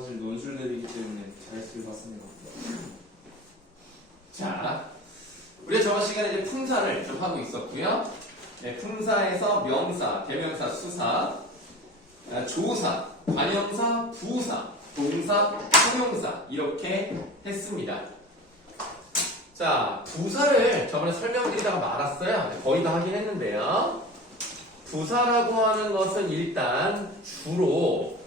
사실 논술들이기 때문에 잘 쓰봤습니다. 자, 우리가 저번 시간에 이제 품사를 좀 하고 있었고요. 네, 품사에서 명사, 대명사, 수사, 조사, 관형사, 부사, 동사, 형용사 이렇게 했습니다. 자, 부사를 저번에 설명드리다가 말았어요. 거의 다 하긴 했는데요. 부사라고 하는 것은 일단 주로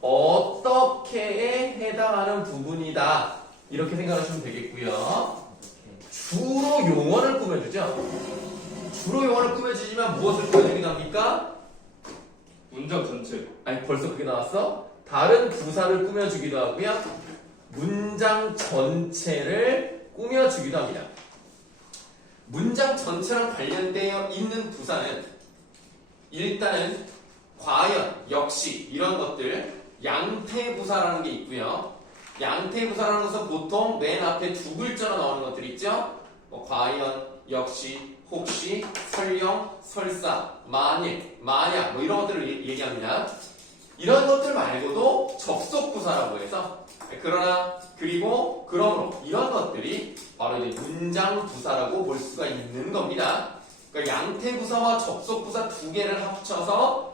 어떻게에 해당하는 부분이다. 이렇게 생각하시면 되겠고요. 주로 용언을 꾸며주죠. 주로 용언을 꾸며주지만 무엇을 꾸며주기도 합니까? 문장 전체. 아니 벌써 그게 나왔어? 다른 부사를 꾸며주기도 하고요. 문장 전체를 꾸며주기도 합니다. 문장 전체랑 관련되어 있는 부사는 일단은 과연, 역시 이런 것들 양태부사라는 게 있고요. 양태부사라는 것은 보통 맨 앞에 두 글자로 나오는 것들 있죠? 과연, 역시, 혹시, 설령, 설사, 만일, 만약 뭐 이런 것들을 얘기합니다. 이런 것들 말고도 접속부사라고 해서 그러나, 그리고, 그러므로 이런 것들이 바로 이제 문장부사라고 볼 수가 있는 겁니다. 그러니까 양태부사와 접속부사 두 개를 합쳐서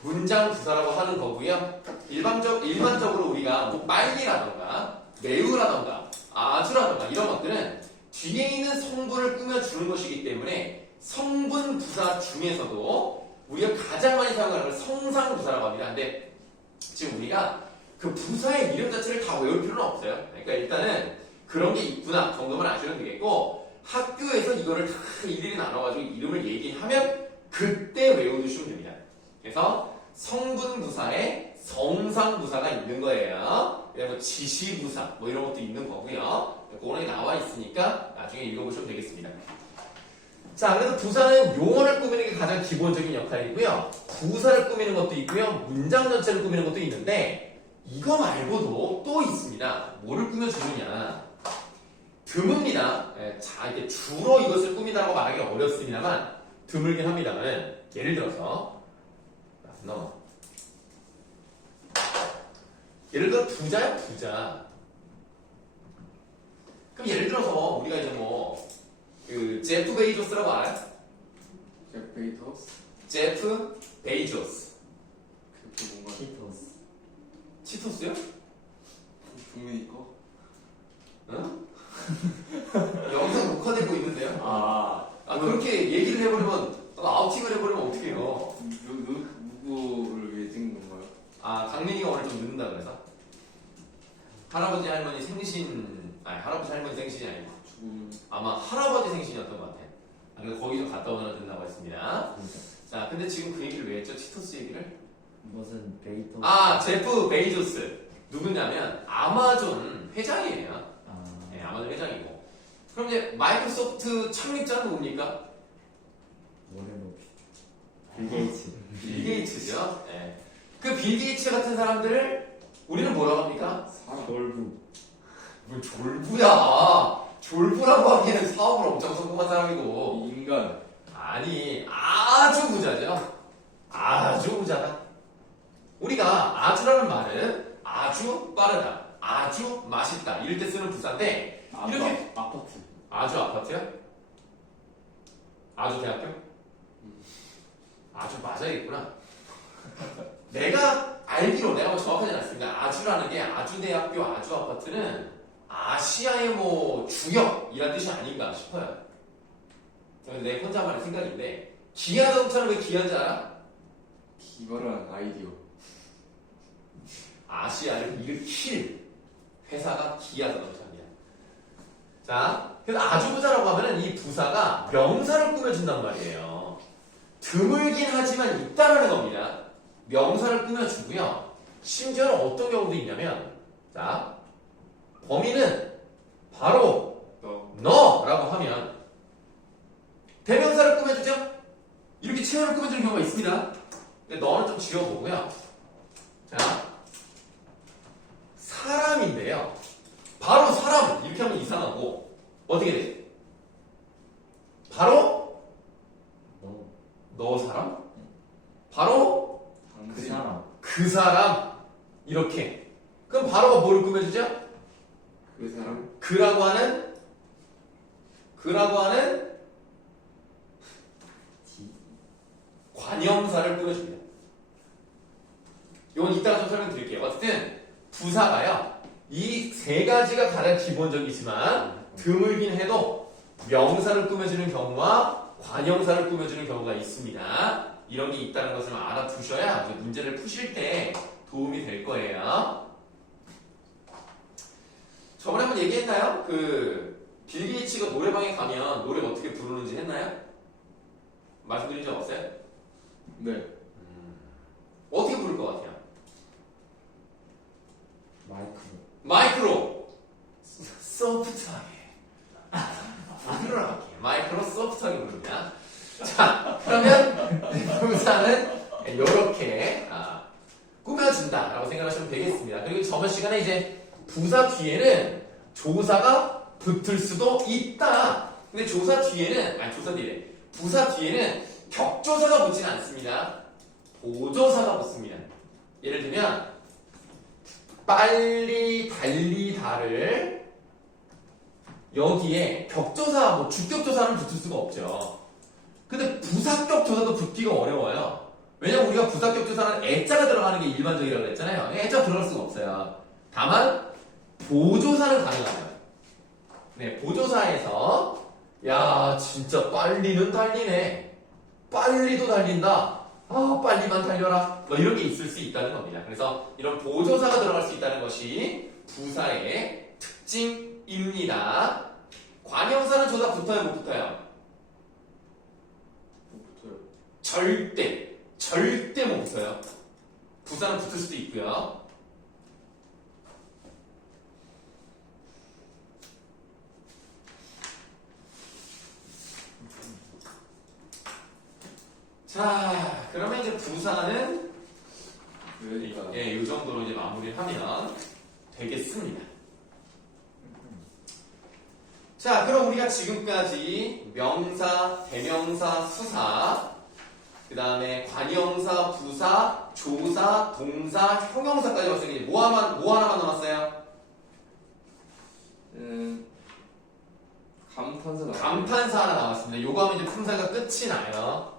문장부사라고 하는 거고요. 일반적으로 우리가 뭐 빨리라던가 매우라던가 아주라던가 이런 것들은 뒤에 있는 성분을 꾸며주는 것이기 때문에 성분부사 중에서도 우리가 가장 많이 사용하는 건 성상부사라고 합니다. 근데 지금 우리가 그 부사의 이름 자체를 다 외울 필요는 없어요. 그러니까 일단은 그런 게 있구나 정도만 아시면 되겠고 학교에서 이거를 다 일일이 나눠가지고 이름을 얘기하면 그때 외워두시면 됩니다. 그래서 성분부사에 성상부사가 있는 거예요. 그리고 지시부사 뭐 이런 것도 있는 거고요. 그거는 나와 있으니까 나중에 읽어보시면 되겠습니다. 자, 그래서 부사는 용언을 꾸미는 게 가장 기본적인 역할이고요. 부사를 꾸미는 것도 있고요. 문장 전체를 꾸미는 것도 있는데 이거 말고도 또 있습니다. 뭐를 꾸며주느냐? 드뭅니다. 자, 이게 주로 이것을 꾸미다라고 말하기 어렵습니다만 드물긴 합니다만 예를 들어서 예를 들어 부자야 부자. 그럼 예를 들어서 우리가 이제 뭐 그 제프 베이조스라고 알아요? 제프 베이토스? 제프 베이조스. 그게 뭔가 치토스. 치토스요? 동민이 거? 응? 영상 녹화되고 있는데요. 그렇게 얘기를 해버리면 아우팅을 해버리면 어떡해요? 누구를 위해 찍는 건가요? 강민이가 오늘 좀 늦는다 그래서 할아버지 할머니 생신 할아버지 할머니 생신이 아니고 아마 할아버지 생신이었던 것 같아. 그래서 거기 좀 갔다 오느라 된다고 했습니다. 자, 근데 지금 그 얘기를 왜 했죠? 치토스 얘기를? 무슨 베이토스? 제프 베이조스 누구냐면 아마존 회장이에요. 네, 아마존 회장이고. 그럼 이제 마이크로소프트 창립자는 누굽니까? 모레노 빌 게이츠. 빌 게이츠죠. 네. 그 빌 게이츠 같은 사람들을 우리는 뭐라고 합니까? 졸부. 뭘 졸부야. 졸부라고 하기에는 사업을 엄청 성공한 사람이고. 인간. 아니, 아주 부자죠. 아주 부자다. 우리가 아주라는 말은 아주 빠르다, 아주 맛있다 이럴 때 쓰는 부사인데 이렇게 아파트. 아주 아파트야? 아주 대학교? 아주 맞아야겠구나. 내가 알기로 내가 뭐 정확하지 않습니다. 아주라는 게 아주대학교, 아주 아파트는 아시아의 뭐 주역이란 뜻이 아닌가 싶어요. 내 혼자만의 생각인데 기아자동차는 왜 기아인지 알아? 기발한 아이디어. 아시아를 일으킬 회사가 기아자동차입니다. 자, 그래서 아주 부자라고 하면은 이 부사가 명사를 꾸며준단 말이에요. 드물긴 하지만 있다라는 겁니다. 명사를 꾸며주고요. 심지어는 어떤 경우도 있냐면, 자, 범인은 바로 너라고 하면 대명사를 꾸며주죠? 이렇게 체어를 꾸며주는 경우가 있습니다. 근데 너는 좀 지워보고요. 자, 사람인데요. 바로 사람 이렇게 하면 이상하고 어떻게 돼? 바로 너 사람? 바로 그 사람. 그 사람 이렇게 그럼 바로가 뭐를 꾸며주죠? 그 사람? 그라고 하는 지 관형사를 꾸며줍니다. 이건 이따가 좀 설명드릴게요. 어쨌든 부사가요. 이 세 가지가 가장 기본적이지만 드물긴 해도 명사를 꾸며주는 경우와 관형사를 꾸며주는 경우가 있습니다. 이런 게 있다는 것을 알아두셔야 문제를 푸실 때 도움이 될 거예요. 저번에 한번 얘기했나요? 빌 게이츠가 노래방에 가면 노래 어떻게 부르는지 했나요? 말씀드린 적 없어요? 네. 어떻게 부를 것 같아요? 마이크로. 마이크로 소프트하게 부드럽게 마이크로 소프트하게 부릅니다. 자, 그러면 부사는 이렇게 꾸며준다라고 생각하시면 되겠습니다. 그리고 저번 시간에 이제 부사 뒤에는 조사가 붙을 수도 있다. 근데 부사 뒤에는 격조사가 붙지는 않습니다. 보조사가 붙습니다. 예를 들면 빨리 달리다를 여기에 격조사, 주격조사는 붙을 수가 없죠. 근데 부사격 조사도 붙기가 어려워요. 왜냐면 우리가 부사격 조사는 애자가 들어가는 게 일반적이라고 그랬잖아요. 애자가 들어갈 수가 없어요. 다만 보조사는 가능하죠. 네, 보조사에서 야 진짜 빨리는 달리네. 빨리도 달린다. 빨리만 달려라. 이런 게 있을 수 있다는 겁니다. 그래서 이런 보조사가 들어갈 수 있다는 것이 부사의 특징입니다. 관형사는 조사 붙어요, 못 붙어요? 못 붙어요. 절대 못 붙어요. 부사는 붙을 수도 있고요. 자, 그러면 이제 부사는 그러니까. 이 정도로 이제 마무리를 하면 되겠습니다. 자, 그럼 우리가 지금까지 명사, 대명사, 수사, 그 다음에 관형사, 부사, 조사, 동사, 형용사까지 왔으니 뭐 하나만 남았어요? 감탄사 나와요. 감탄사 하나 남았습니다. 요거 하면 이제 품사가 끝이 나요.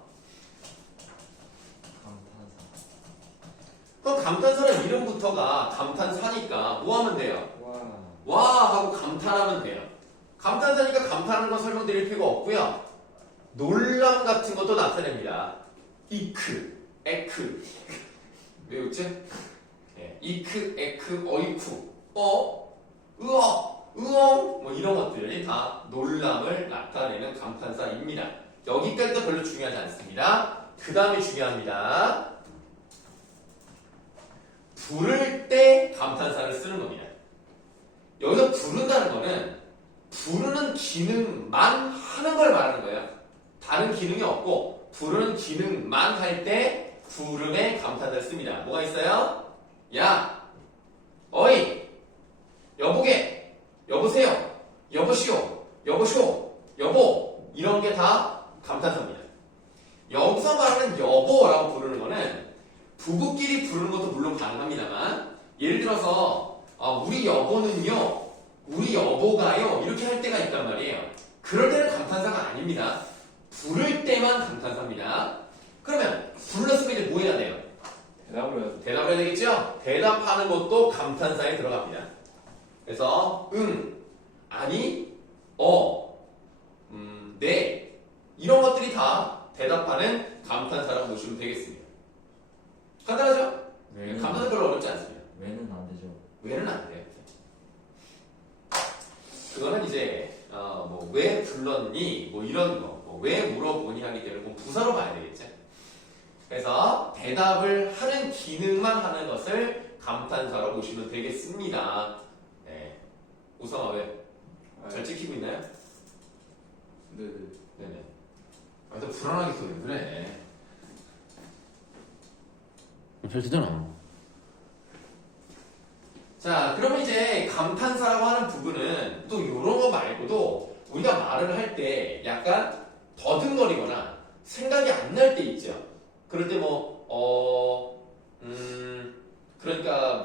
감탄사. 그럼 감탄사는 이름부터가 감탄사니까 뭐 하면 돼요? 와 하고 감탄하면 돼요. 감탄사니까 감탄하는 건 설명드릴 필요가 없고요. 놀람 같은 것도 나타냅니다. 이크, 에크. 왜 웃지? 네. 이크, 에크, 어이쿠, 으어, 으엉 이런 것들이 다 놀람을 나타내는 감탄사입니다. 여기까지도 별로 중요하지 않습니다. 그 다음이 중요합니다. 부를 때 감탄사를 쓰는 겁니다. 여기서 부른다는 거는 부르는 기능만 하는 걸 말하는 거예요. 다른 기능이 없고 부르는 기능만 할 때 부름에 감탄사를 씁니다. 뭐가 있어요? 야, 어이, 여보게, 여보세요, 여보시오, 여보쇼, 여보 이런 게 다 감탄사입니다. 여기서 말하는 여보라고 부르는 거는 부부끼리 부르는 것도 물론 가능합니다만 예를 들어서 우리 여보는요, 우리 여보가요 이렇게 할 때가 있단 말이에요. 그럴 때는 감탄사가 아닙니다. 부를 때만 감탄사입니다. 그러면 불렀으면 이제 뭐 해야 돼요? 대답을 해야죠. 대답을 해야 되겠죠? 대답하는 것도 감탄사에 들어갑니다. 그래서 아니, 네 이런 것들이 다 대답하는 감탄사라고 보시면 되겠습니다. 간단하죠? 왜는 감탄사 별로 어렵지 않습니다. 왜는 안 되죠. 왜는 안 돼요. 그거는 이제 왜 불렀니? 이런 거, 왜 물어보니 하기 때문에 부사로 봐야 되겠죠. 그래서 대답을 하는 기능만 하는 것을 감탄사로 보시면 되겠습니다. 네. 우성아 왜? 잘 찍히고 있나요? 네네. 네네. 또 불안하게 또 왜 그래? 잘 되잖아. 자, 그러면 이제 감탄사라고 하는 부분은 또 이런 거 말고도 우리가 말을 할 때 약간 더듬거리거나 생각이 안 날 때 있죠. 그럴 때 그러니까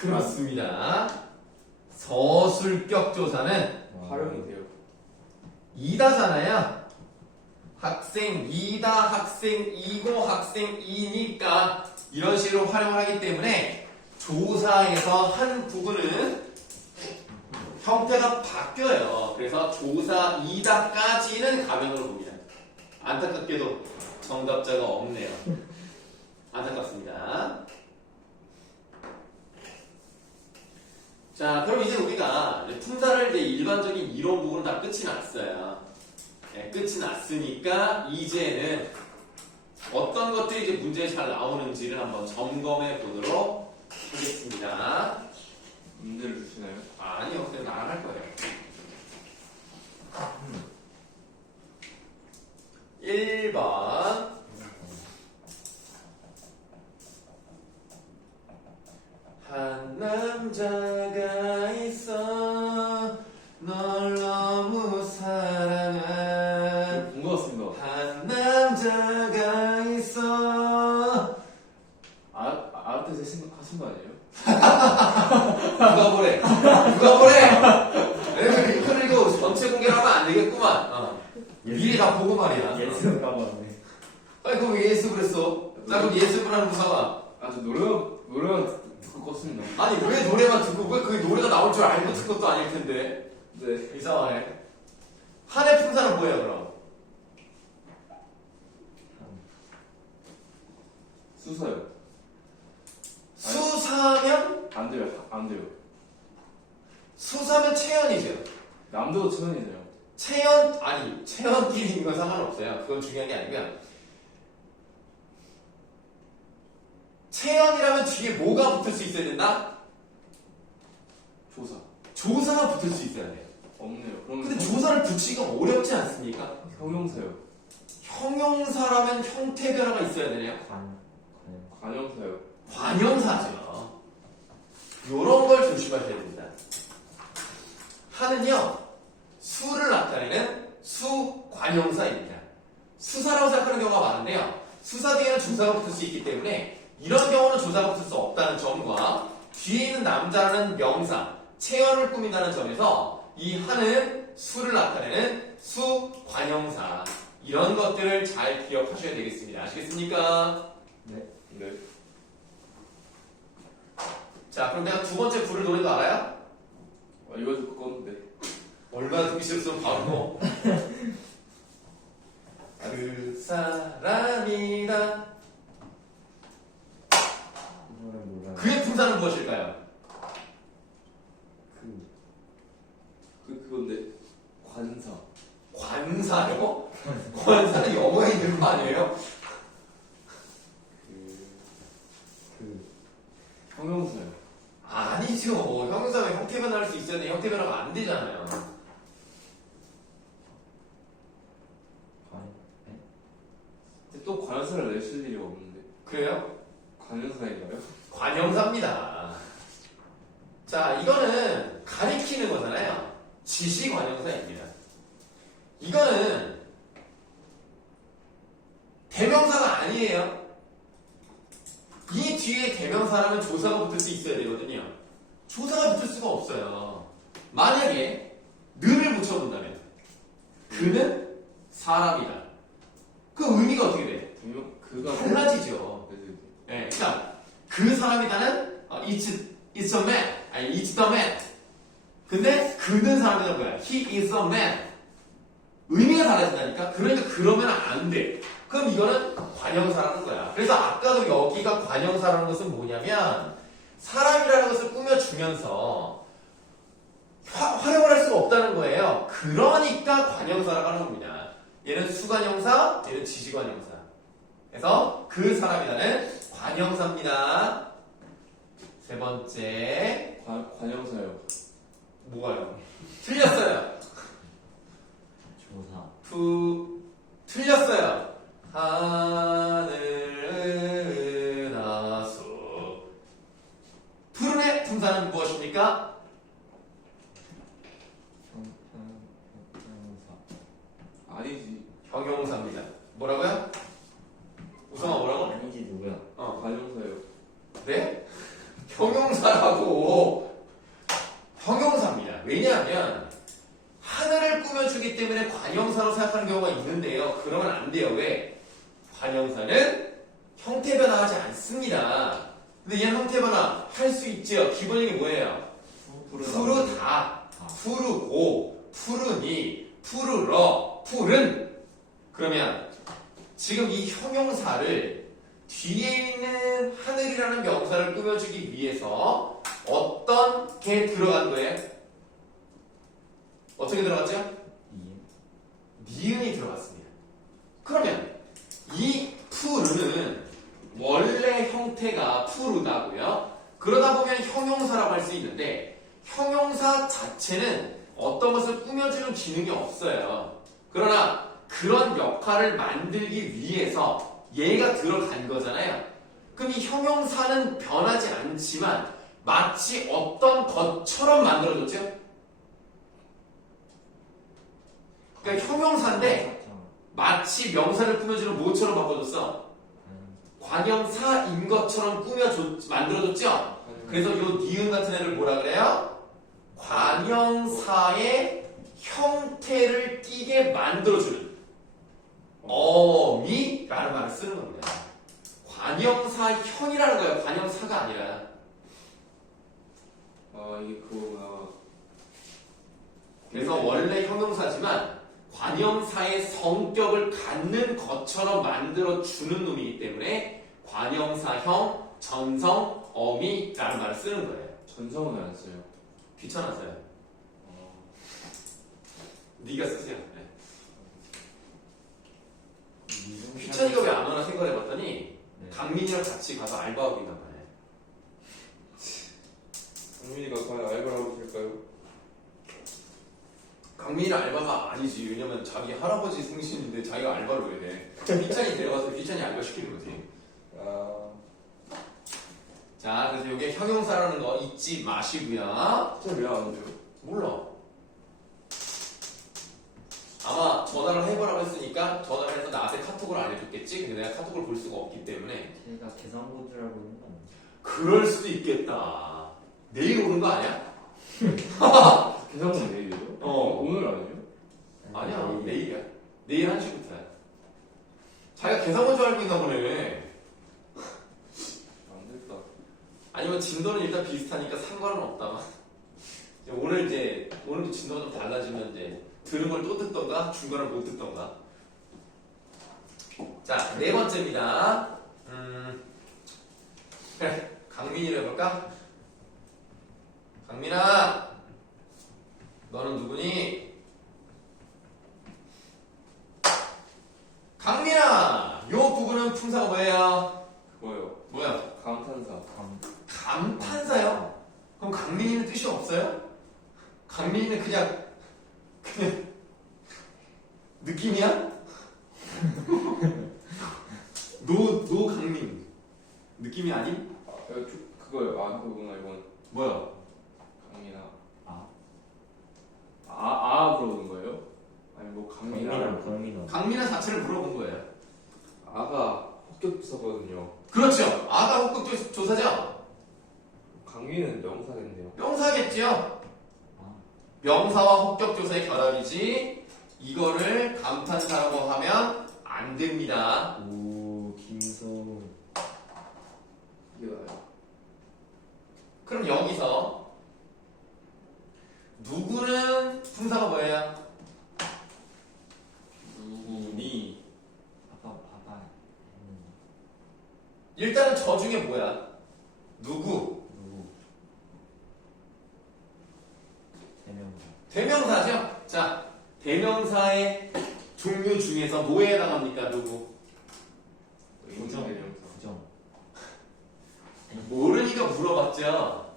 그렇습니다. 서술격 조사는 활용이 돼요. 이다잖아요. 학생 이다, 학생 이고, 학생 이니까 이런 식으로 활용을 하기 때문에 조사에서 한 부분은 형태가 바뀌어요. 그래서 조사 이다까지는 가명으로 봅니다. 안타깝게도 정답자가 없네요. 안타깝습니다. 자, 그럼 이제 우리가 품사를 이제 일반적인 이론 부분은 다 끝이 났어요. 네, 끝이 났으니까 이제는 어떤 것들이 이제 문제에 잘 나오는지를 한번 점검해 보도록 하겠습니다. 문제를 주시나요? 아니요, 그냥 나랑 할 거예요. 1번. 한 남자가 있어 널 너무 사랑한 본 것 같습니다. 한 남자가 있어. 아르테스 생각하신 거 아니에요? 누가 보래? 누가 보래? 그리고 전체 공개를 하면 안 되겠구만. 미리 다 보고 말이야. 예스인가 보네. 아니 그럼 왜 예습을 했어? 나 그럼 예습을 하는 무사가. 저 노래만 듣고 껐습니다. 아니 왜 노래만 듣고 왜 그 노래가 나올 줄 알고 듣은 것도 아닐 텐데. 네. 이상하네. 한해 품사는 뭐예요 그럼? 수서요. 수사면? 안 돼요. 안 돼요. 수사면 체연이죠. 남자도 천연이네요. 체연, 아니 체연끼리인 건 상관없어요. 그건 중요한 게 아니고요. 체연이라면 뒤에 뭐가 붙을 수 있어야 된다? 조사. 조사가 붙을 수 있어야 돼요. 없네요. 그럼 근데 조사를 붙이기가 어렵지 않습니까? 형용사요. 형용사라면 형태 변화가 있어야 되네요. 관형사요. 관형사죠. 요런 걸 조심하셔야 됩니다. 하는요, 수를 나타내는 수관형사입니다. 수사라고 생각하는 경우가 많은데요. 수사 뒤에는 조사가 붙을 수 있기 때문에 이런 경우는 조사가 붙을 수 없다는 점과 뒤에 있는 남자라는 명사, 체연을 꾸민다는 점에서 이 하는 수를 나타내는 수관형사 이런 것들을 잘 기억하셔야 되겠습니다. 아시겠습니까? 네. 자, 그럼 내가 두 번째 부를 노래도 알아요? 이거 듣고 껐는데. 얼마나 듣기 싫었으면 바로 뭐. 그 사람이다. 이거는 뭐라? 그의 품사는 무엇일까요? 그건데 관사. 관사요? 관사는 영어에 있는 거 아니에요? 형용사요. 아니죠. 형용사면 형태 변화할 수 있어야 돼. 형태 변화가 안 되잖아요. 근데 또 관사를 내실 일이 없는데. 그래요? 관형사인가요? 관형사입니다. 자, 이거는 가리키는 거잖아요. 지시관형사입니다. 이거는 대명사가 아니에요. 이 뒤에 대명사라면 조사가 붙을 수 있어야 되거든요. 조사가 붙을 수가 없어요. 만약에 는을 붙여본다면 그는 사람이다. 그 의미가 어떻게 돼? 그가 달라지죠. 네. 네, 그러니까 그 사람이다는 it's a man, 아니 it's the man. 근데 그는 사람이다 뭐야? He is a man. 의미가 달라진다니까. 그러니까 그러면 안 돼. 그럼 이거는 관형사라는 거야. 그래서 아까도 여기가 관형사라는 것은 뭐냐면 사람이라는 것을 꾸며주면서 활용을 할 수가 없다는 거예요. 그러니까 관형사라고 하는 겁니다. 얘는 수관형사, 얘는 지시관형사. 그래서 그 사람이라는 관형사입니다. 세 번째. 관형사요. 뭐가요? 틀렸어요. 조사. 틀렸어요. 하늘은 하수. 푸른의 품사는 무엇입니까? 형용사. 아니지. 형용사입니다. 뭐라고요? 우성아 뭐라고? 아니지 누구야? 관형사요. 네? 형용사라고. 없는데요. 그러면 안 돼요. 왜? 관형사는 형태 변화하지 않습니다. 근데 얘는 형태 변화 할 수 있죠. 기본적인 게 뭐예요? 푸르다, 푸르고, 푸르니, 푸르러, 푸른. 그러면 지금 이 형용사를 뒤에 있는 하늘이라는 명사를 꾸며주기 위해서 어떤 게 들어간 거예요? 어떻게 들어갔죠? 니은이 들어갔습니다. 그러면 이 푸르는 원래 형태가 푸르다고요. 그러다 보면 형용사라고 할 수 있는데 형용사 자체는 어떤 것을 꾸며주는 기능이 없어요. 그러나 그런 역할을 만들기 위해서 얘가 들어간 거잖아요. 그럼 이 형용사는 변하지 않지만 마치 어떤 것처럼 만들어졌죠? 그러니까 형용사인데 마치 명사를 꾸며주는 뭐처럼 바꿔줬어? 관형사인 것처럼 만들어줬죠? 그래서 요 니은 같은 애를 뭐라 그래요? 관형사의 형태를 띠게 만들어주는 어미라는 말을 쓰는 겁니다. 관형사형이라는 거예요. 관형사가 아니라. 아 이게 그거구나. 그래서 원래 형용사지만 관형사의 성격을 갖는 것처럼 만들어주는 놈이기 때문에 관형사형, 전성, 어미라는 말을 쓰는 거예요. 전성은 안 써요. 귀찮아서요. 네가 쓰세요. 네. 귀찮이가 왜 안 오나 생각해봤더니 강민이랑 같이 가서 알바하고 있나 봐요. 강민이가 과연 알바를 하고 있을까요? 강민이는 알바가 아니지. 왜냐면 자기 할아버지 생신인데 자기가 알바를 왜 해? 귀찮이 데려가서 귀찮이 알바 시키는 거지. 아 자, 그래서 이게 형용사라는 거 잊지 마시고요. 진짜 왜안 돼요? 몰라. 아마 전화를 해보라고 했으니까 전화를 해서 나한테 카톡을 안 해줬겠지? 근데 내가 카톡을 볼 수가 없기 때문에 제가 계산고지라고 했는 거 아니에요? 그럴 수도 있겠다. 내일 오는 거 아니야? 계산은 내일이요? 오늘 아니에요? 아니야, 내일이야. 내일 1시부터야. 자기가 계산건조 알고 있나 보네. 안 됐다. 아니면 진도는 일단 비슷하니까 상관은 없다. 오늘도 진도가 좀 달라지면 이제 들은 걸 또 듣던가 중간을 못 듣던가. 자, 네 번째입니다. 그래, 강민이를 해볼까? 강민아, 너는 누구니? 강민아, 요 부분은 품사가 뭐예요? 그거요. 뭐야? 감탄사. 감탄사요? 그럼 강민이는 뜻이 없어요? 강민이는 그냥 느낌이야? 노 강민 느낌이 아닌? 그거요. 아 그거구나 이건. 뭐야? 강민아. 아. 물어보는 거예요? 아니 뭐 강민아. 강민아. 강민아 자체를 물어본 거예요. 아가 합격조사거든요. 그렇죠. 아가 혹극 조사죠. 강민은 명사겠네요. 명사겠죠. 명사와 혹격 조사의 결합이지. 이거를 감탄사라고 하면 안 됩니다. 오, 김서우. 이게 나요. 그럼 여기서 누구는 품사가 뭐예요? 누구니? 봐봐. 일단은 저 중에 뭐야? 누구? 누구? 대명사. 대명사죠? 자, 대명사의 종류 중에서 뭐에 해당합니까? 누구? 부정. 명사. 부정. 모르니까 물어봤죠?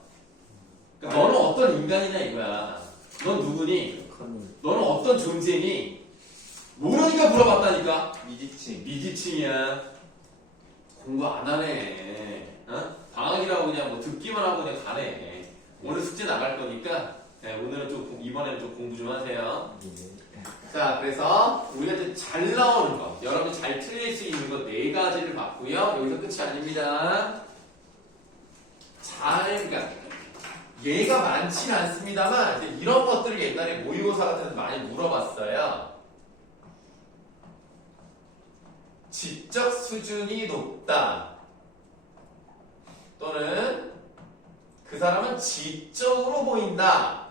그러니까 너는 어떤 인간이냐 이거야. 넌 누구니? 너는 어떤 존재니? 모르니까 물어봤다니까? 미지칭. 미지층이야. 공부 안 하네. 어? 방학이라고 그냥 뭐 듣기만 하고 그냥 가네. 오늘 숙제 나갈 거니까 네, 오늘은 좀 이번에는 좀 공부 좀 하세요. 자, 그래서 우리가 이제 잘 나오는 거, 여러분이 잘 틀릴 수 있는 거 4가지를 봤고요. 여기서 끝이 아닙니다. 그러니까 얘가 많지는 않습니다만 이제 이런 것들을 옛날에 모의고사 같은 데서 많이 물어봤어요. 지적 수준이 높다. 또는 그 사람은 지적으로 보인다.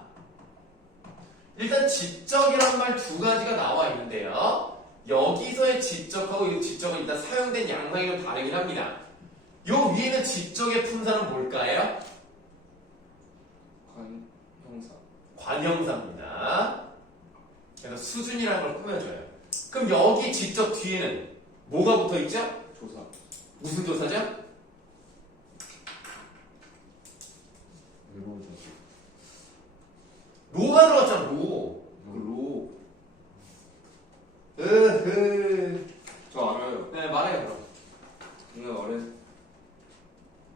일단 지적이란 말 두 가지가 나와 있는데요. 여기서의 지적하고 이 지적은 일단 사용된 양상이 좀 다르긴 합니다. 요 위에는 지적의 품사는 뭘까요? 관형사. 관형사입니다. 그래서 수준이라는 걸 꾸며줘요. 그럼 여기 지적 뒤에는 뭐가 붙어있죠? 조사. 무슨 조사죠? 의로죠. 로가 들어갔잖아, 로. 로. 으흐. 저 알아요. 네, 말해요, 그럼. 이거 어려.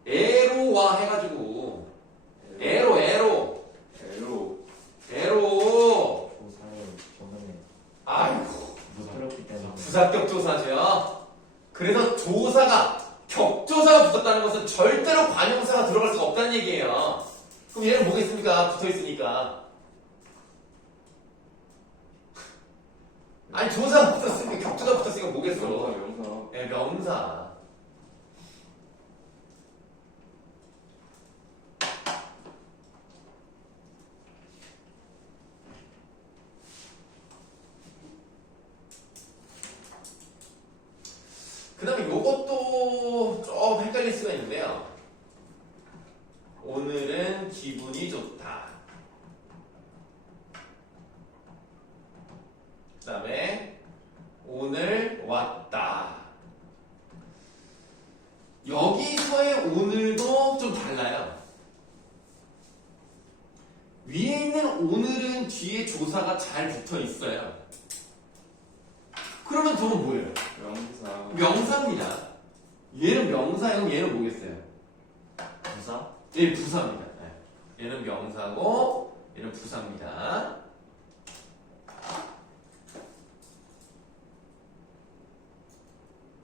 에로와 해가지고. 에로. 에로. 조사를 저번에 아이고. 못 들었기 때문에 부사격 조사죠. 그래서 조사가, 격조사가 붙었다는 것은 절대로 관형사가 들어갈 수가 없다는 얘기예요. 그럼 얘는 뭐겠습니까? 붙어있으니까. 아니, 조사가 붙었으니까, 격조가 붙었으니까 뭐겠어? 명사. 네, 명사. 그 다음에 요것도 좀 헷갈릴 수가 있는데요. 오늘은 기분이 좋다. 그 다음에 오늘 왔다. 여기서의 오늘도 좀 달라요. 위에 있는 오늘은 뒤에 조사가 잘 붙어 있어요. 그러면 저건 뭐예요? 명사. 명사입니다. 얘는 명사예요. 얘는 뭐겠어요? 부사? 얘 부사입니다. 네. 얘는 명사고 얘는 부사입니다.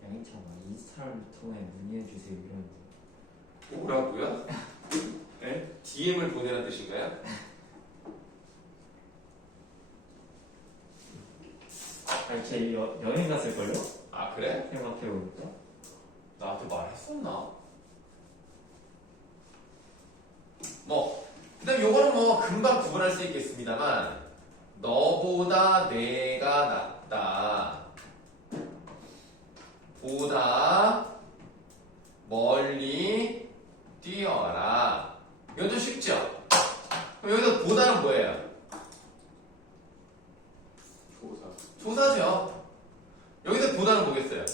양희창 인스타를 통해 문의해 주세요 이런. 뭐라고요? 네? DM을 보내는 뜻인가요? 아니 제 여행 갔을걸요? 아 그래? 생각해보니까 나한테 말했었나? 뭐 그다음 요거는 뭐 금방 구분할 수 있겠습니다만 너보다 내가 낫다 보다 멀리 뛰어라. 이건 좀 쉽죠? 그럼 여기서 보다는 뭐예요? 조사. 조사죠. 여기서 보다는 뭐겠어요?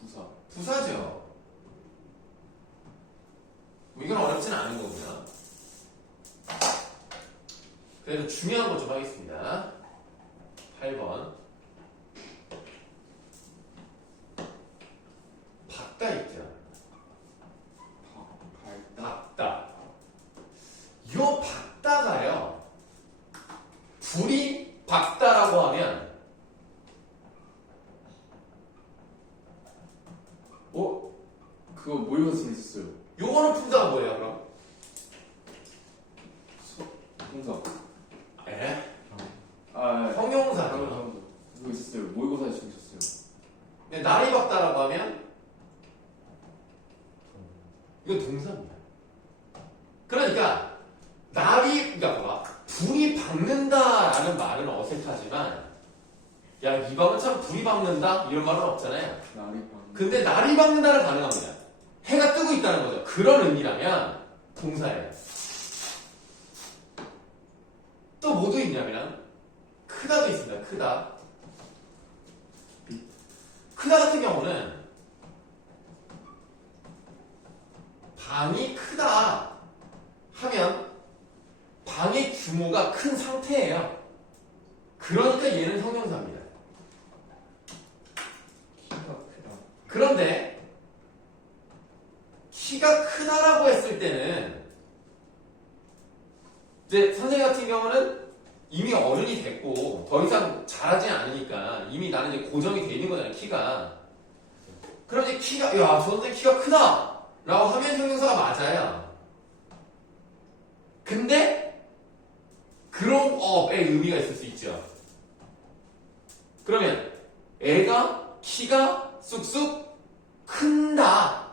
부사. 부사죠. 뭐 이건 어렵진 않은 거고요. 그래도 중요한 거 좀 하겠습니다. 8번. 박다 있죠. 박다. 요 박다가요. 불이 박다라고 하면 그거 모의고사에 있었어요. 요거는 품사가 뭐예요, 그럼? 형사. 에? 형용사. 형용사. 그거 있었어요. 모의고사에 좀 있었어요. 근데 날이 박다라고 하면 이건 동사입니다. 그러니까 날이 그러니까 뭐야? 불이 박는다라는 말은 어색하지만 야, 이 방은 참 불이 박는다 이런 말은 없잖아요. 날이 방. 근데 날이 박는다는 가능합니다. 해가 뜨고 있다는 거죠. 그런 의미라면 동사예요. 또 뭐도 있냐면 크다도 있습니다. 크다. 크다 같은 경우는 방이 크다 하면 방의 규모가 큰 상태예요. 그러니까 얘는 형용사입니다. 키가 크다. 그런데 키가 크다라고 했을 때는 이제 선생님 같은 경우는 이미 어른이 됐고 더 이상 자라지 않으니까 이미 나는 이제 고정이 돼 있는 거잖아요. 키가. 그럼 이제 키가 야, 저 선생님 키가 크다 라고 하면 형용사가 맞아요. 근데 grow up의 의미가 있을 수 있죠. 그러면 애가 키가 쑥쑥 큰다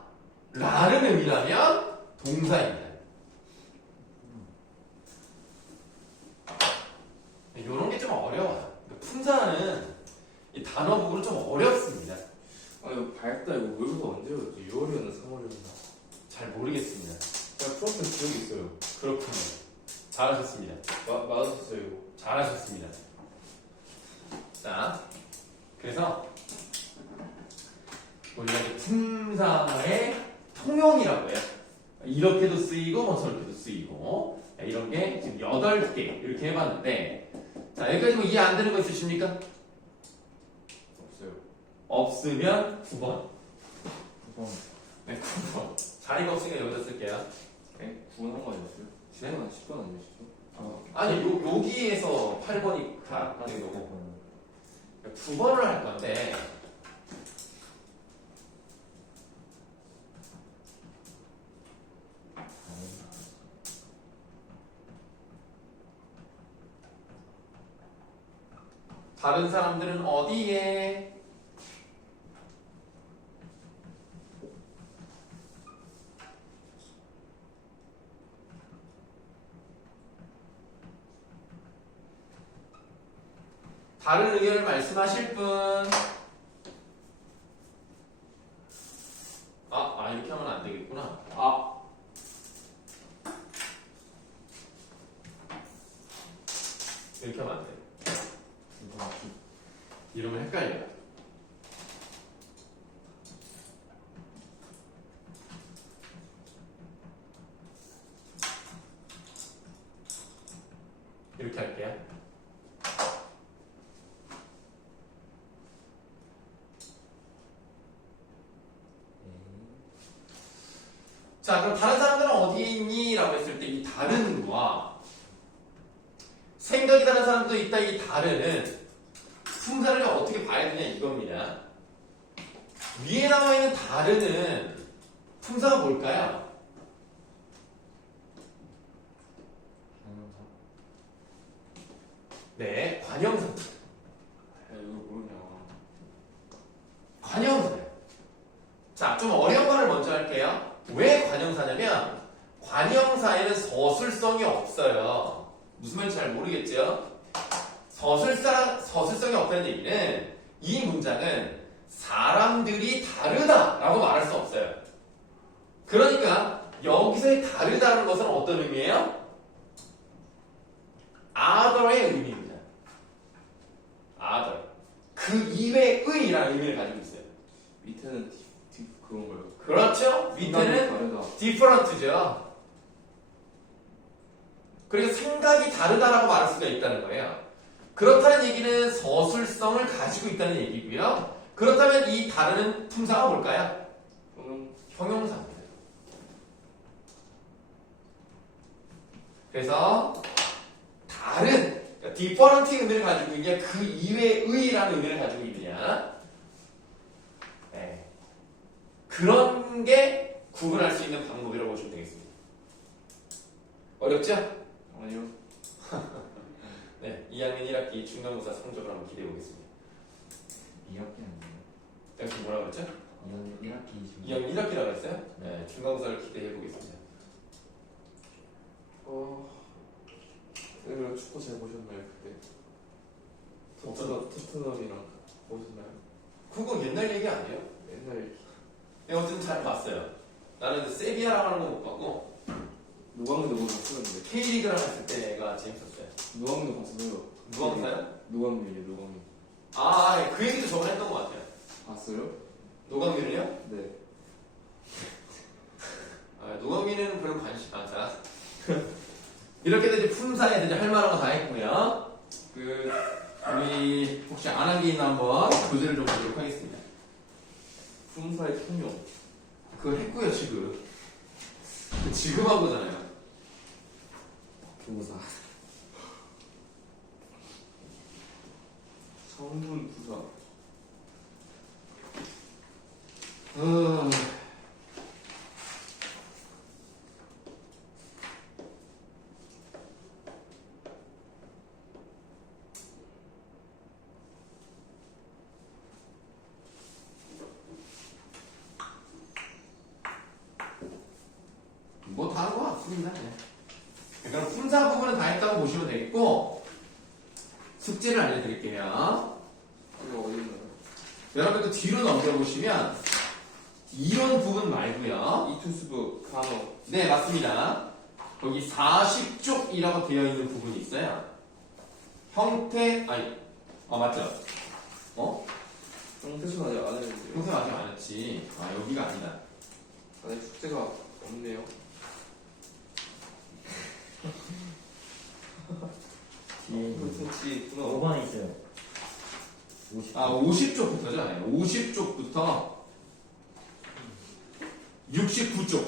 라는 의미라면 동사입니다. 이런 게 좀 어려워요. 품사는 이 단어 부분은 좀 어렵습니다. 아 이거 밝다 이거 모의고사 언제 외웠지? 6월이었나 3월이었나? 잘 모르겠습니다. 제가 풀었던 기억이 있어요. 그렇군요. 잘하셨습니다. 맞았어요 이거. 잘하셨습니다. 자, 그래서 우리가 이제 품사의 통용이라고 해요. 이렇게도 쓰이고 뭐 저렇게도 쓰이고 이런 게 지금 8개 이렇게 해봤는데 자 여기까지 뭐 이해 안 되는 거 있으십니까? 없어요. 없으면 9번. 9번. 네, 9번. 자리가 없으니까 여기다 쓸게요. 네? 9번 한 거 아니었어요? 10번 10번 아니었죠? 아니 여기에서 8번이 다 된 거고 9번을 할 건데 다른 사람들은 어디에? 다른 의견을 말씀하실 분? 이렇게 하면 안 되겠구나. 이렇게 하면 안 돼. 이러면 헷갈려요. 이렇게 할게요. 자, 그럼 다른 사람들은 어디에 있니? 라고 했을 때 이 다른과 생각이 다른 사람도 있다 이 다른은 품사를 어떻게 봐야 되냐 이겁니다. 위에 나와 있는 다른은 품사가 뭘까요? 관용사. 네, 관형사. 이거 모르냐. 관형사예요. 자, 좀 어려운 거를 먼저 할게요. 왜 관형사냐면 관형사에는 서술성이 없어요. 무슨 말인지 잘 모르겠죠? 서술성이 없다는 얘기는 이 문장은 사람들이 다르다라고 말할 수 없어요. 그러니까 여기서의 다르다는 것은 어떤 의미예요? other의 의미입니다. other. 그 이외의라는 의미를 가지고 있어요. 밑에는 그런 거요. 그렇죠? 밑에는 다르다. different죠. 그러니까 생각이 다르다라고 말할 수가 있다는 거예요. 그렇다는 얘기는 서술성을 가지고 있다는 얘기고요. 그렇다면 이 다른 품사가 뭘까요? 형용사입니다. 그래서 다른, 그러니까 different의 의미를 가지고 있냐, 그 이외의라는 의미를 가지고 있느냐. 네. 그런 게 구분할 수 있는 방법이라고 보시면 되겠습니다. 어렵죠? 아니요. 네, 2학년 1학기 중간고사 성적을 한번 기대해 보겠습니다. 2학기 아니에요? 내가 지금 뭐라고 했죠? 1학기 중. 2학년 1학기라고 했어요? 네, 중간고사를 기대해 보겠습니다. 쌤이랑 축구 잘 보셨나요 그때? 토트넘이랑 보셨나요? 그거 옛날 얘기 아니에요? 옛날 네, 어쨌든 잘 봤어요. 나는 세비야랑 하는 거 못 봤고 노광도 보고 봤었는데 K리그랑 했을 때가 재밌었어요. 노광도 봤어요. 노광사요? 노광민이. 그 얘기도 저번에 했던 것 같아요. 봤어요? 노광민을요? 네. 노광민은 별로 관심 안 자. 이렇게 이제 품사에 이제 할 만한 거 다 했고요. 우리 혹시 안 한 게 있나 한번 교재를 좀 보도록 하겠습니다. 품사의 통용. 그거 했고요 지금. 지금 한 거잖아요. 교사. 성분 부사. 큽니다. 네. 그럼 품사 부분은 다 했다고 보시면 되겠고 숙제를 알려드릴게요. 이거 어디 있나요? 여러분들 뒤로 넘겨보시면 이론 부분 말고요. 이투스부 간호. 네, 맞습니다. 여기 40쪽이라고 되어 있는 부분이 있어요. 형태, 맞죠? 형태수 아직 안 했는데요. 형태 아직 안 했지. 여기가 아니다. 아직 숙제가 없네요. 뒤에 콘텐츠 있구나. 5번에 있어요. 50. 50쪽부터죠. 네. 50쪽부터 69쪽.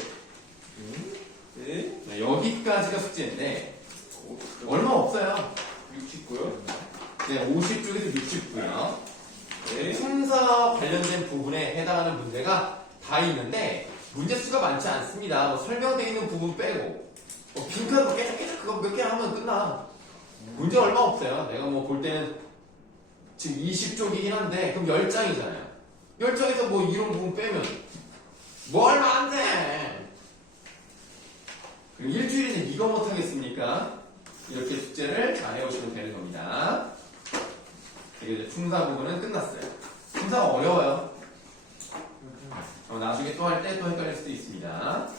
네? 네, 여기까지가 숙제인데 어, 얼마 없어요. 69요? 네, 50쪽에서 69요. 네? 품사 관련된 부분에 해당하는 문제가 다 있는데 문제 수가 많지 않습니다. 뭐 설명되어 있는 부분 빼고 빈칸 뭐 깨작깨작 그거 몇 개 하면 끝나. 문제 얼마 없어요. 내가 뭐 볼 때는 지금 20쪽이긴 한데 그럼 10장이잖아요. 10장에서 뭐 이런 부분 빼면 뭐 얼마 안 돼. 그럼 일주일인데 이거 못하겠습니까? 이렇게 숙제를 잘 해오시면 되는 겁니다. 이제 품사 부분은 끝났어요. 품사가 어려워요. 나중에 또 할 때 또 헷갈릴 수도 있습니다.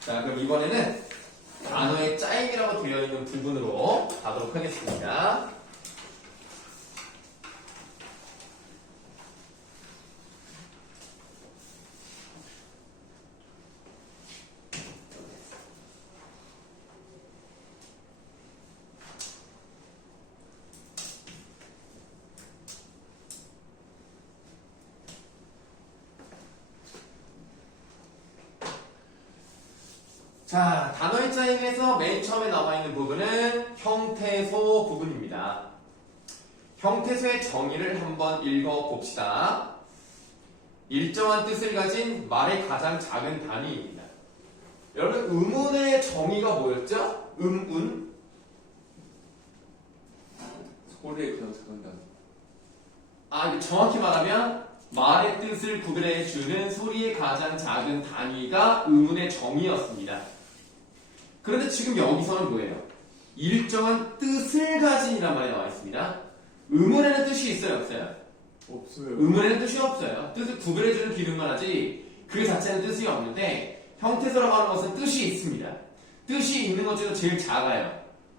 자, 그럼 이번에는 단어의 짜임이라고 되어 있는 부분으로 가도록 하겠습니다. 자, 단어의 짜임에서 맨 처음에 나와 있는 부분은 형태소 부분입니다. 형태소의 정의를 한번 읽어봅시다. 일정한 뜻을 가진 말의 가장 작은 단위입니다. 여러분, 음운의 정의가 뭐였죠? 음운. 소리에 그냥 작은다. 이거 정확히 말하면 말의 뜻을 구별해주는 소리의 가장 작은 단위가 음운의 정의였습니다. 그런데 지금 여기서는 뭐예요? 일정한 뜻을 가진이란 말이 나와 있습니다. 음운에는 뜻이 있어요, 없어요? 없어요. 음운에는 뜻이 없어요. 뜻을 구별해주는 기능만 하지 그 자체는 뜻이 없는데 형태소라고 하는 것은 뜻이 있습니다. 뜻이 있는 것 중에서 제일 작아요.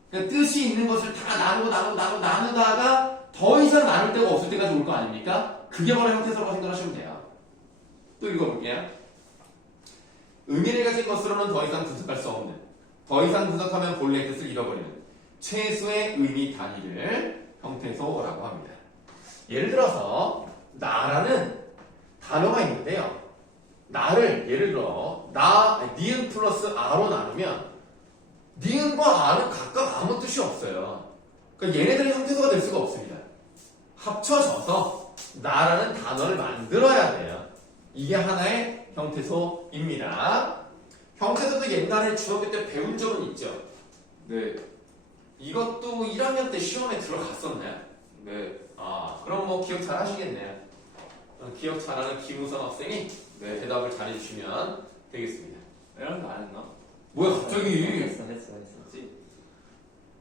그러니까 뜻이 있는 것을 다 나누다가 더 이상 나눌 데가 없을 때까지 올 거 아닙니까? 그게 바로 형태소라고 생각하시면 돼요. 또 읽어볼게요. 의미를 가진 것으로는 더 이상 분석할 수 없는, 더 이상 분석하면 본래의 뜻을 잃어버리는 최소의 의미 단위를 형태소라고 합니다. 예를 들어서 나라는 단어가 있는데요. 나를 예를 들어 니은 플러스 아로 나누면 니은과 아는 각각 아무 뜻이 없어요. 그러니까 얘네들은 형태소가 될 수가 없습니다. 합쳐져서 나라는 단어를 만들어야 돼요. 이게 하나의 형태소입니다. 형태소도 옛날에 중학교 때 배운 적은 있죠? 네. 이것도 1학년 때 시험에 들어갔었나요? 네. 그럼 뭐 기억 잘 하시겠네요. 기억 잘하는 김우선 학생이 네. 대답을 잘 해주시면 되겠습니다. 이런 거 안 했나? 뭐야 갑자기? 했어. 했지.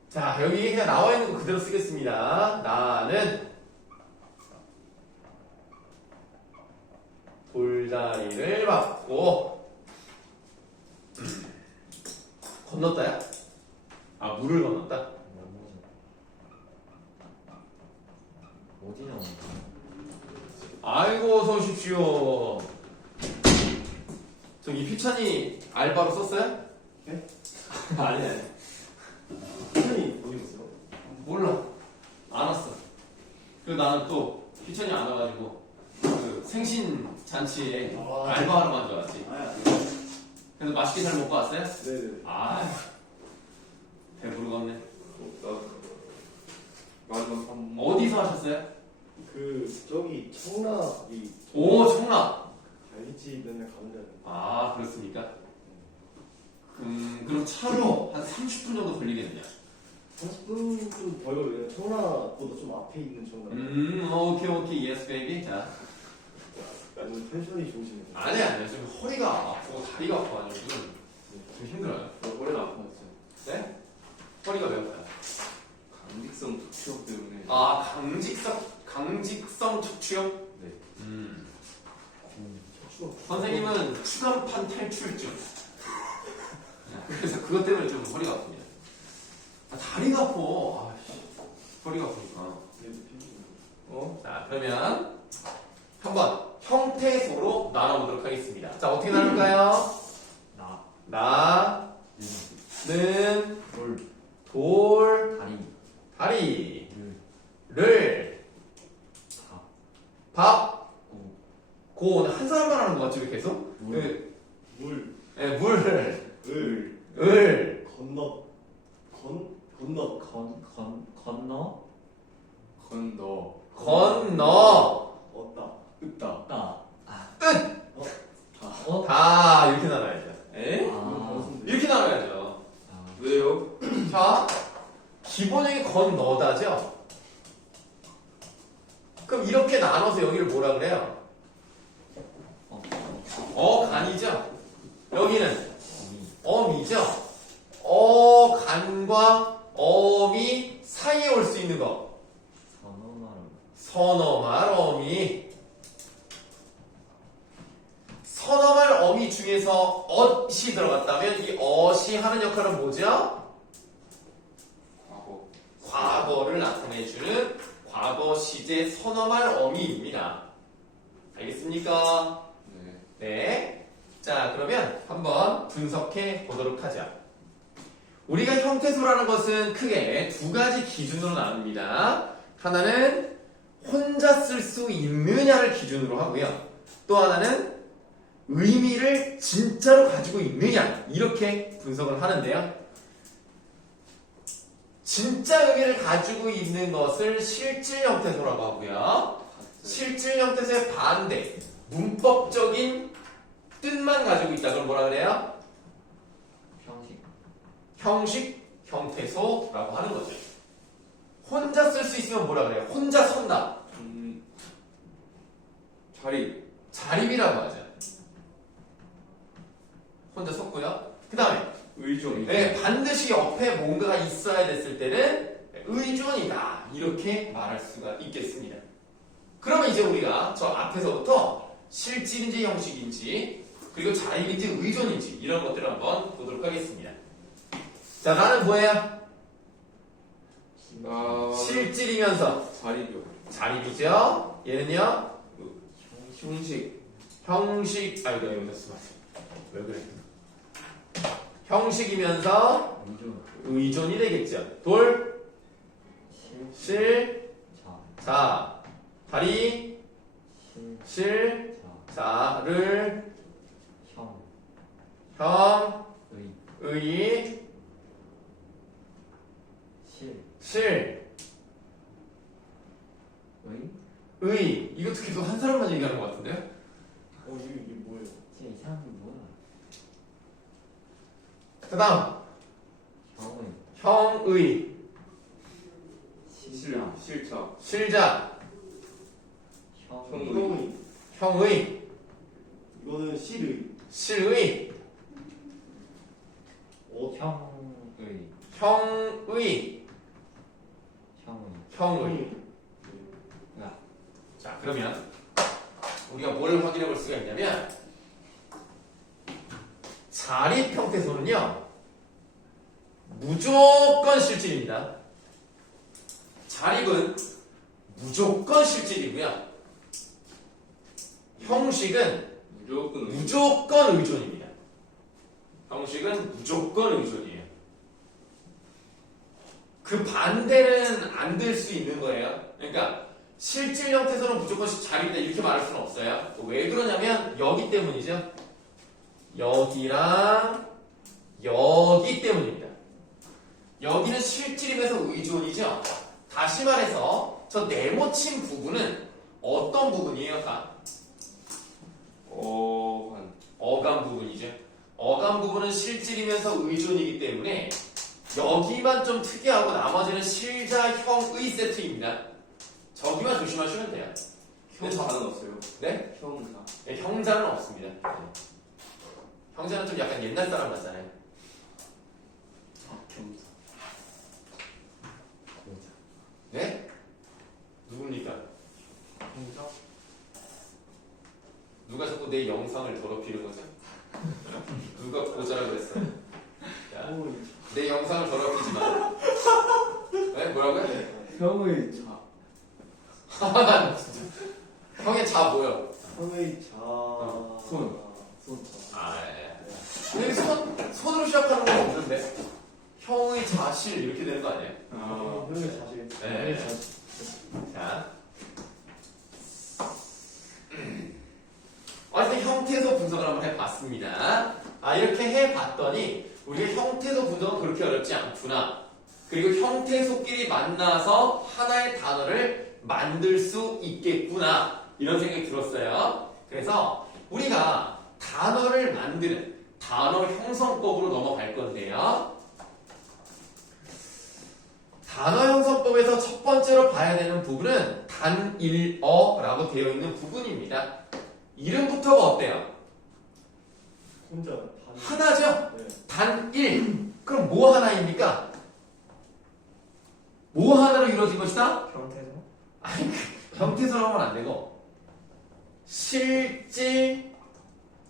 자, 여기 그냥 나와 있는 거 그대로 쓰겠습니다. 나는 돌다리를 맞고 건넜다야? 물을 건넜다? 어디 나오는 거야? 아이고 어서 오십시오. 저 이 피찬이 알바로 썼어요? 네? 아니. 피찬이 어디 갔어요? 몰라. 안 왔어. 그리고 나는 또 피천이 안 와가지고 그 생신 잔치에 알바하러 만들어 왔지. 그래서 맛있게 잘 먹고 왔어요? 네네. 배부르겠네. 나 마지막 한 어디서 하셨어요? 저기 청라이 오, 청라. 갈비집 맨날 가는데 그렇습니까? 그럼 차로 한 30분 정도 걸리겠네요. 30분 좀 벌어요. 청라보다 좀 앞에 있는 청라. 오케이, yes, baby. 자. 오늘 텐션이 좋으시네요. 아니야. 지금 허리가 아프고 다리가 아파가지고 좀 힘들어요. 오래 아팠어요. 네? 허리가 왜 아파요? 강직성 척추염 때문에. 아, 강직성 척추염? 네. 선생님은 추간판 탈출증. 그래서 그것 때문에 좀 허리가 아픕니다. 다리가 아파. 허리가 아프니까. 자, 그러면 한번 형태소로 나눠보도록 하겠습니다. 자, 어떻게 나눌까요? 나는 돌, 다리를 밥, 고 오늘 한 사람만 하는 것 같죠, 이렇게 계속? 물. 물, 네, 물을 을, 건너, 건너. 건너 얻다, 따. 다 이렇게 나눠야죠. 에? 이건 벗은데. 이렇게 나눠야죠. 왜요? 자, 기본적인 건너다죠. 그럼 이렇게 나눠서 여기를 뭐라 그래요? 어간이죠. 여기는 엄이죠. 어간과 엄이 사이에 올 수 있는 거. 선어말 어미. 선어말 어미 중에서 엇이 들어갔다면 이 엇이 하는 역할은 뭐죠? 과거를 나타내주는 과거 시제 선어말 어미입니다. 알겠습니까? 네. 네. 자, 그러면 한번 분석해 보도록 하자. 우리가 형태소라는 것은 크게 두 가지 기준으로 나눕니다. 하나는 혼자 쓸 수 있느냐를 기준으로 하고요. 또 하나는 의미를 진짜로 가지고 있느냐, 이렇게 분석을 하는데요. 진짜 의미를 가지고 있는 것을 실질 형태소라고 하고요. 실질 형태소의 반대, 문법적인 뜻만 가지고 있다. 그럼 뭐라 그래요? 형식 형태소라고 하는 거죠. 혼자 쓸 수 있으면 뭐라 그래요? 혼자 선다. 자립이라고 하죠. 혼자 섰고요. 그 다음에 의존. 네, 반드시 옆에 뭔가가 있어야 됐을 때는 의존이다. 이렇게 말할 수가 있겠습니다. 그러면 이제 우리가 저 앞에서부터 실질인지 형식인지 그리고 자립인지 의존인지 이런 것들을 한번 보도록 하겠습니다. 자, 나는 뭐예요? 실질이면서 자립이요. 자립이죠. 얘는요? 형식. 이거 여기다 쓰면 왜 그래? 형식이면서 의존이 되겠죠. 돌, 자, 다리, 자를, 형, 의, 이거 특히 한 사람만 얘기하는 것 같은데요? 이게 뭐예요? 그 다음 형의, 실자, 형의, 이거는 실의, 실의, 형의. 자, 그러면 우리가 뭘 확인해 볼 수가 있냐면 자립 형태소는요 무조건 실질입니다. 자립은 무조건 실질이고요. 형식은 무조건 의존입니다. 형식은 무조건 의존이에요. 그 반대는 안 될 수 있는 거예요. 그러니까 실질 형태에서는 무조건 자립이다 이렇게 말할 수는 없어요. 왜 그러냐면 여기 때문이죠. 여기랑 여기 때문입니다. 여기는 실질이면서 의존이죠. 다시 말해서 저 네모친 부분은 어떤 부분이에요? 어감 부분이죠. 어감 부분은 실질이면서 의존이기 때문에 여기만 좀 특이하고 나머지는 실자, 형의 세트입니다. 저기만 조심하시면 돼요. 형자는 없어요. 네? 형자. 네, 형자는 없습니다. 네. 형자는 좀 약간 옛날 사람 같잖아요. 경자. 네? 누굽니까? 형자? 누가 자꾸 내 영상을 더럽히는 거죠? 누가 보자라고 그랬어요? 야, 내 영상을 더럽히지 마. 네? 뭐라고요? 형의 자. 난 진짜. 형의 자 뭐요? 형의 손. 아, 예. 여기 손으로 시작하는 건 없는데? 형의 자실 이렇게 되는 거 아니에요? 형의 자식. 네. 자. 어쨌든 형태소 분석을 한번 해봤습니다. 아, 이렇게 해봤더니 우리가 형태소 분석은 그렇게 어렵지 않구나. 그리고 형태소끼리 만나서 하나의 단어를 만들 수 있겠구나. 이런 생각이 들었어요. 그래서 우리가 단어를 만드는 단어 형성법으로 넘어갈 건데요. 단어 형성법에서 첫 번째로 봐야 되는 부분은 단일어라고 되어 있는 부분입니다. 이름부터가 어때요? 혼자 하나죠? 네. 단일. 그럼 뭐 하나입니까? 뭐 하나로 이루어진 것이다? 형태소? 아니, 형태소로 하면 안 되고 실질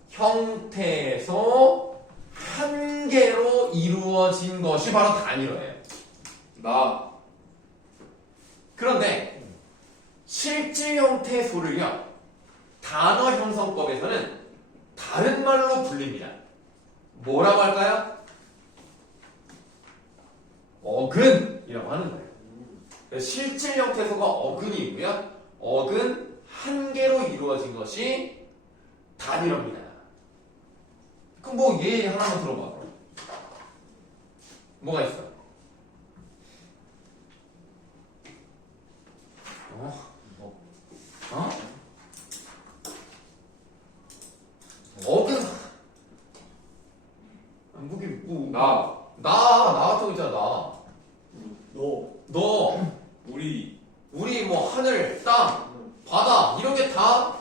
형태소 한 개로 이루어진 것이 바로 단일어예요. 그런데 실질 형태소를요, 단어 형성법에서는 다른 말로 불립니다. 뭐라고 할까요? 어근이라고 하는 거예요. 그래서 실질 형태소가 어근이고요. 어근 한 개로 이루어진 것이 단일어입니다. 그럼 뭐 얘 하나만 들어봐. 뭐가 있어? 어근 무기 뭐 나 같은 거 있잖아. 너 우리 뭐 하늘, 땅, 바다 이런 게 다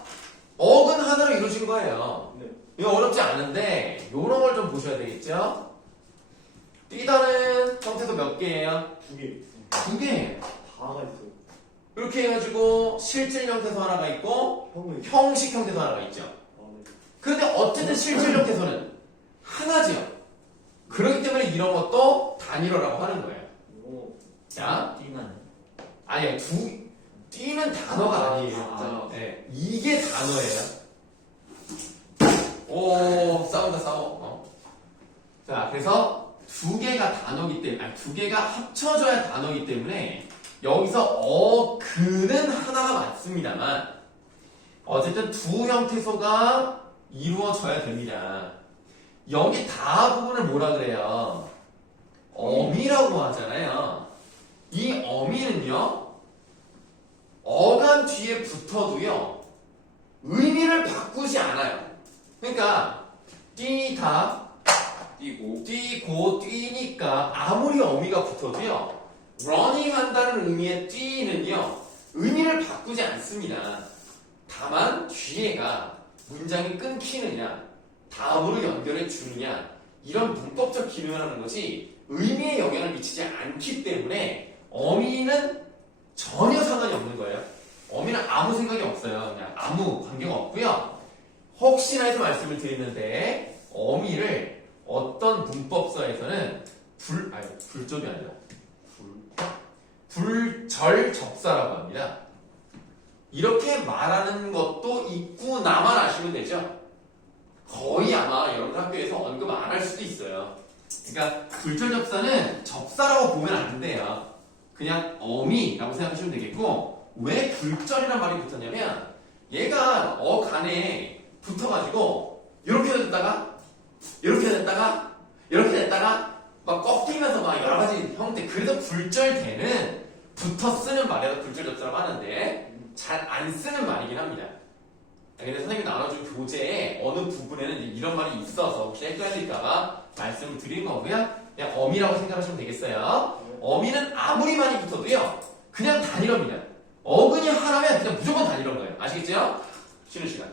어근 하나로 이루어진 거예요. 네. 이거 어렵지 않은데 이런 걸 좀 보셔야 되겠죠? 띠다는 형태도 몇 개예요? 2개. 2개. 다가 있어요. 이렇게 해가지고 실질 형태소 하나가 있고 형의 형식 형태소 하나가 있죠. 네. 그런데 어쨌든 실질 형태소는 하나죠. 그렇기 때문에 이런 것도 단일어라고 하는 거예요. 오. 자, 띠만. 아니요, 띠는 단어가 아니에요. 아, 네, 이게 단어예요. 오, 싸워. 자, 그래서 2개가 단어기 때문에, 2개가 합쳐져야 단어이기 때문에 여기서 어근은 하나가 맞습니다만 어쨌든 2 형태소가 이루어져야 됩니다. 여기 다 부분을 뭐라 그래요? 어미라고 하잖아요. 이 어미는요, 어간 뒤에 붙어도요, 의미를 바꾸지 않아요. 그러니까, 띠다, 뛰고, 뛰니까, 아무리 어미가 붙어도요, 러닝 한다는 의미의 뛰는요, 의미를 바꾸지 않습니다. 다만, 뒤에가 문장이 끊기느냐, 다음으로 연결해 주느냐, 이런 문법적 기능을 하는 것이 의미에 영향을 미치지 않기 때문에 어미는 전혀 상관이 없는 거예요. 어미는 아무 생각이 없어요. 그냥 아무 관계가 없고요. 혹시나 해서 말씀을 드리는데 어미를 어떤 문법서에서는 불조이 아니라 불절접사라고 합니다. 이렇게 말하는 것도 있구나만 아시면 되죠. 거의 아마 여러분 학교에서 언급 안 할 수도 있어요. 그러니까 불절접사는 접사라고 보면 안 돼요. 그냥 어미라고 생각하시면 되겠고, 왜 불절이란 말이 붙었냐면 얘가 어간에 붙어가지고 이렇게 됐다가 이렇게 됐다가 막 꺾이면서 막 여러 가지 형태, 그래서 불절되는 붙어 쓰는 말에서 불절접사라고 하는데 잘 안 쓰는 말이긴 합니다. 근데 선생님이 나눠준 교재에 어느 부분에는 이런 말이 있어서 혹시 헷갈릴까봐 말씀을 드린 거고요. 그냥 어미라고 생각하시면 되겠어요. 어미는 아무리 많이 붙어도요, 그냥 단일어입니다. 어근이 하나면 그냥 무조건 단일어인 거예요. 아시겠죠? 아시겠죠? 쉬는 시간.